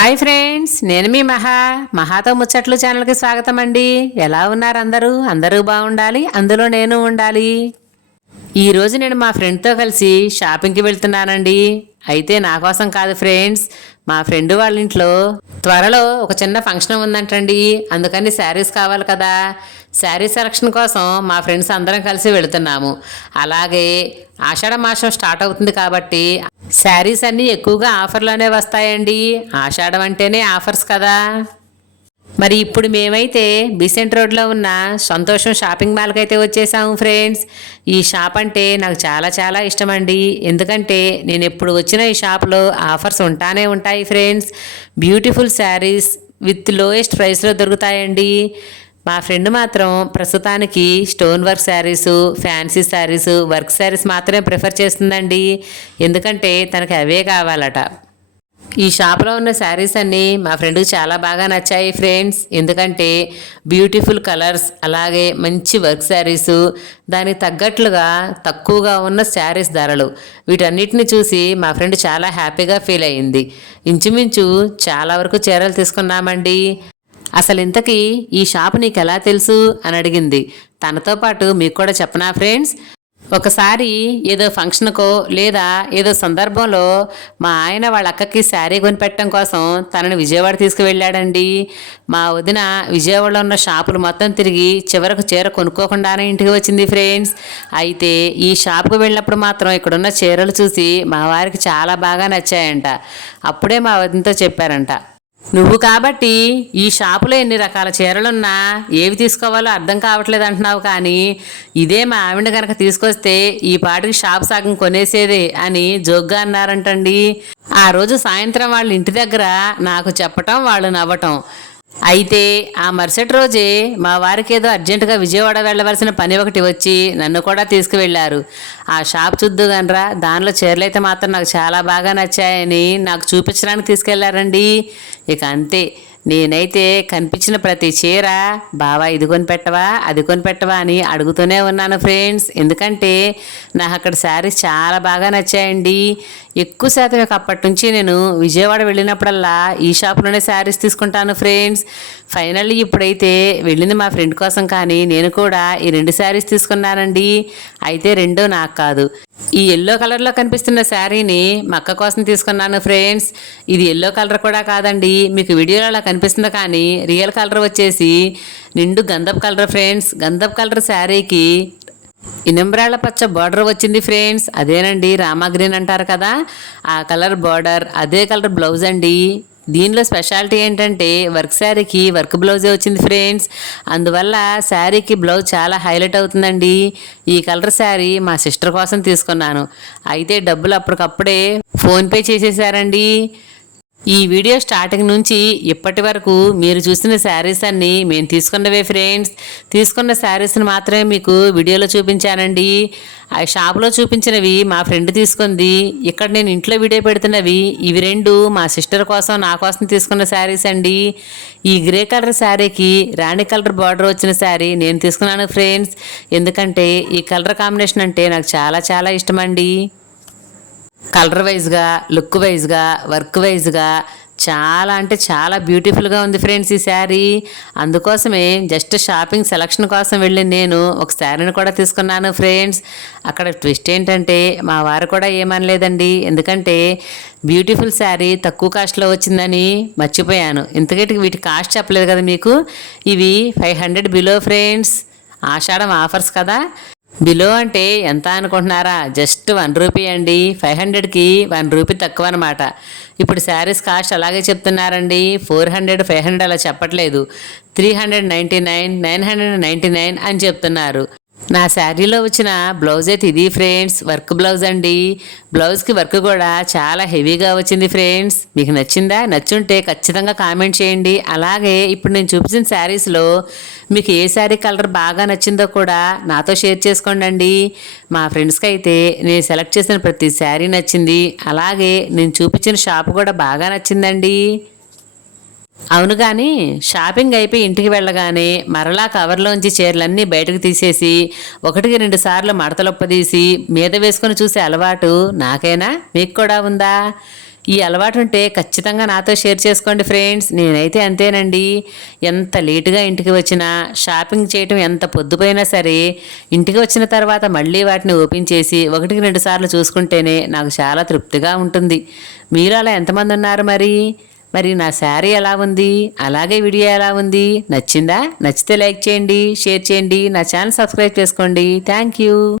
Hi friends, నేను మీ మహాతో ముచ్చట్లు ఛానల్కి స్వాగతం అండి. ఎలా ఉన్నారు అందరూ బాగుండాలి, అందులో నేను ఉండాలి. ఈరోజు నేను మా ఫ్రెండ్తో కలిసి షాపింగ్కి వెళ్తున్నానండి. అయితే నా కోసం కాదు ఫ్రెండ్స్, మా ఫ్రెండ్ వాళ్ళ ఇంట్లో త్వరలో ఒక చిన్న ఫంక్షన్ ఉందంటండి. అందుకని శారీస్ కావాలి కదా, శారీ సెలక్షన్ కోసం మా ఫ్రెండ్స్ అందరం కలిసి వెళుతున్నాము. అలాగే ఆషాఢ మాసం స్టార్ట్ అవుతుంది కాబట్టి శారీస్ అన్నీ ఎక్కువగా ఆఫర్లోనే వస్తాయండి. ఆషాఢం అంటేనే ఆఫర్స్ కదా. మరి ఇప్పుడు మేమైతే బీసెంట్ రోడ్లో ఉన్న సంతోషం షాపింగ్ మాల్కి అయితే వచ్చేసాము ఫ్రెండ్స్. ఈ షాప్ అంటే నాకు చాలా చాలా ఇష్టం అండి. ఎందుకంటే నేను ఎప్పుడు వచ్చిన ఈ షాప్లో ఆఫర్స్ ఉంటానే ఉంటాయి friends. Beautiful saris with lowest ప్రైస్లో దొరుకుతాయండి. మా ఫ్రెండ్ మాత్రం ప్రస్తుతానికి stone work saris, fancy saris, work saris మాత్రమే ప్రిఫర్ చేస్తుందండి. ఎందుకంటే తనకి అవే కావాలట. ఈ షాప్లో ఉన్న శారీస్ అన్నీ మా ఫ్రెండ్కి చాలా బాగా నచ్చాయి ఫ్రెండ్స్. ఎందుకంటే బ్యూటిఫుల్ కలర్స్, అలాగే మంచి వర్క్ శారీసు, దానికి తగ్గట్లుగా తక్కువగా ఉన్న శారీస్ ధరలు, వీటన్నిటిని చూసి మా ఫ్రెండ్ చాలా హ్యాపీగా ఫీల్ అయ్యింది. ఇంచుమించు చాలా వరకు చీరలు తీసుకున్నామండి. అసలు ఇంతకీ ఈ షాప్ నీకు ఎలా తెలుసు అని అడిగింది. తనతో పాటు మీకు కూడా చెప్పనా ఫ్రెండ్స్, ఒకసారి ఏదో ఫంక్షన్కో లేదా ఏదో సందర్భంలో మా ఆయన వాళ్ళ అక్కకి శారీ కొనిపెట్టడం కోసం తనని విజయవాడ తీసుకువెళ్ళాడండి. మా వదిన విజయవాడలో ఉన్న షాపులు మొత్తం తిరిగి చివరకు చీర కొనుక్కోకుండానే ఇంటికి వచ్చింది ఫ్రెండ్స్. అయితే ఈ షాప్కు వెళ్ళినప్పుడు మాత్రం ఇక్కడున్న చీరలు చూసి మా వారికి చాలా బాగా నచ్చాయంట. అప్పుడే మా వదినతో చెప్పారంట, నువ్వు కాబట్టి ఈ షాపులో ఎన్ని రకాల చీరలున్నా ఏవి తీసుకోవాలో అర్థం కావట్లేదు అంటున్నావు, కానీ ఇదే మా ఆవిడ కనుక తీసుకొస్తే ఈ పాటికి షాప్ సగం కొనేసేదే అని జోక్గా అన్నారంటండి. ఆ రోజు సాయంత్రం వాళ్ళ ఇంటి దగ్గర నాకు చెప్పటం, వాళ్ళు నవ్వటం. అయితే ఆ మరుసటి రోజే మా వారికి ఏదో అర్జెంటుగా విజయవాడ వెళ్ళవలసిన పని ఒకటి వచ్చి నన్ను కూడా తీసుకువెళ్ళారు. ఆ షాప్ చూద్దు గనరా, దానిలో చీరలు అయితే మాత్రం నాకు చాలా బాగా నచ్చాయని నాకు చూపించడానికి తీసుకెళ్లారండి. ఇక అంతే, నేనైతే కనిపించిన ప్రతి చీర బావా ఇది కొనిపెట్టవా, అది కొనిపెట్టవా అని అడుగుతూనే ఉన్నాను ఫ్రెండ్స్. ఎందుకంటే నాకు అక్కడ శారీస్ చాలా బాగా నచ్చాయండి. ఎక్కువ శాతం అప్పటి నుంచి నేను విజయవాడ వెళ్ళినప్పుడల్లా ఈ షాప్లోనే శారీస్ తీసుకుంటాను ఫ్రెండ్స్. ఫైనల్లీ ఇప్పుడైతే వెళ్ళింది మా ఫ్రెండ్ కోసం, కానీ నేను కూడా ఈ 2 శారీస్ తీసుకున్నానండి. అయితే రెండో నాకు కాదు, ఈ ఎల్లో కలర్లో కనిపిస్తున్న శారీని మా అక్క కోసం తీసుకున్నాను ఫ్రెండ్స్. ఇది ఎల్లో కలర్ కూడా కాదండి, మీకు వీడియోలో అలా కనిపిస్తుంది, కానీ రియల్ కలర్ వచ్చేసి నిండు గంధపు కలర్ ఫ్రెండ్స్. గంధపు కలర్ శారీకి ఇనంబ్రాళ్ళ పచ్చ బార్డర్ వచ్చింది ఫ్రెండ్స్. అదేనండి రామా గ్రీన్ అంటారు కదా, ఆ కలర్ బార్డర్, అదే కలర్ బ్లౌజ్ అండి. దీనిలో స్పెషాలిటీ ఏంటంటే వర్క్ శారీకి వర్క్ బ్లౌజే వచ్చింది ఫ్రెండ్స్. అందువల్ల శారీకి బ్లౌజ్ చాలా హైలైట్ అవుతుందండి. ఈ కలర్ శారీ మా సిస్టర్ కోసం తీసుకున్నాను. అయితే డబ్బులు అప్పటికప్పుడే ఫోన్పే చేసేసారండి. ఈ వీడియో స్టార్టింగ్ నుంచి ఇప్పటి వరకు మీరు చూసిన శారీస్ అన్నీ మేము తీసుకున్నవే ఫ్రెండ్స్. తీసుకున్న శారీస్ని మాత్రమే మీకు వీడియోలో చూపించానండి. ఆ షాప్లో చూపించినవి మా ఫ్రెండ్ తీసుకుంది. ఇక్కడ నేను ఇంట్లో వీడియో పెడుతున్నవి ఇవి 2 మా సిస్టర్ కోసం, నా కోసం తీసుకున్న శారీస్ అండి. ఈ గ్రే కలర్ శారీకి రాణి కలర్ బార్డర్ వచ్చిన శారీ నేను తీసుకున్నాను ఫ్రెండ్స్. ఎందుకంటే ఈ కలర్ కాంబినేషన్ అంటే నాకు చాలా చాలా ఇష్టం అండి. కలర్ వైజ్గా, లుక్ వైజ్గా, వర్క్ వైజ్గా చాలా అంటే చాలా బ్యూటిఫుల్గా ఉంది ఫ్రెండ్స్ ఈ శారీ. అందుకోసమే జస్ట్ షాపింగ్ సెలక్షన్ కోసం వెళ్ళి నేను ఒక శారీని కూడా తీసుకున్నాను ఫ్రెండ్స్. అక్కడ ట్విస్ట్ ఏంటంటే మా వారు కూడా ఏమనలేదండి. ఎందుకంటే బ్యూటిఫుల్ శారీ తక్కువ కాస్ట్లో వచ్చిందని మర్చిపోయాను. ఇంతకీ వీటి కాస్ట్ చెప్పలేదు కదా మీకు. ఇవి 500 బిలో ఫ్రెండ్స్. ఆషాఢం ఆఫర్స్ కదా. బిలో అంటే ఎంత అనుకుంటున్నారా, జస్ట్ 1 రూపీ అండి. 500కి 1 రూపీ తక్కువ అనమాట. ఇప్పుడు శారీస్ కాస్ట్ అలాగే చెప్తున్నారండి. 400, 500 అలా చెప్పట్లేదు. 399, 999 అని చెప్తున్నారు. నా శారీలో వచ్చిన బ్లౌజ్ అయితే ఇది ఫ్రెండ్స్, వర్క్ బ్లౌజ్ అండి. బ్లౌజ్కి వర్క్ కూడా చాలా హెవీగా వచ్చింది ఫ్రెండ్స్. మీకు నచ్చిందా? నచ్చుంటే ఖచ్చితంగా కామెంట్ చేయండి. అలాగే ఇప్పుడు నేను చూపించిన శారీస్లో మీకు ఏ శారీ కలర్ బాగా నచ్చిందో కూడా నాతో షేర్ చేసుకోండి. మా ఫ్రెండ్స్కి అయితే నేను సెలెక్ట్ చేసిన ప్రతి శారీ నచ్చింది. అలాగే నేను చూపించిన షాప్ కూడా బాగా నచ్చిందండి. అవును, కానీ షాపింగ్ అయిపోయి ఇంటికి వెళ్ళగానే మరలా కవర్లోంచి చీరలన్నీ బయటకు తీసేసి 1-2 సార్లు మడతలొప్పదీసి మీద వేసుకొని చూసే అలవాటు నాకైనా మీకు కూడా ఉందా? ఈ అలవాటు ఉంటే ఖచ్చితంగా నాతో షేర్ చేసుకోండి ఫ్రెండ్స్. నేనైతే అంతేనండి. ఎంత లేటుగా ఇంటికి వచ్చినా, షాపింగ్ చేయటం ఎంత పొద్దుపోయినా సరే, ఇంటికి వచ్చిన తర్వాత మళ్ళీ వాటిని ఓపెన్ చేసి 1-2 సార్లు చూసుకుంటేనే నాకు చాలా తృప్తిగా ఉంటుంది. మీరు అలా ఎంతమంది ఉన్నారు మరి నా శారీ ఎలా ఉంది, అలాగే వీడియో ఎలా ఉంది, నచ్చిందా? నచ్చితే లైక్ చేయండి, షేర్ చేయండి, నా ఛానల్ సబ్స్క్రైబ్ చేసుకోండి. Thank you.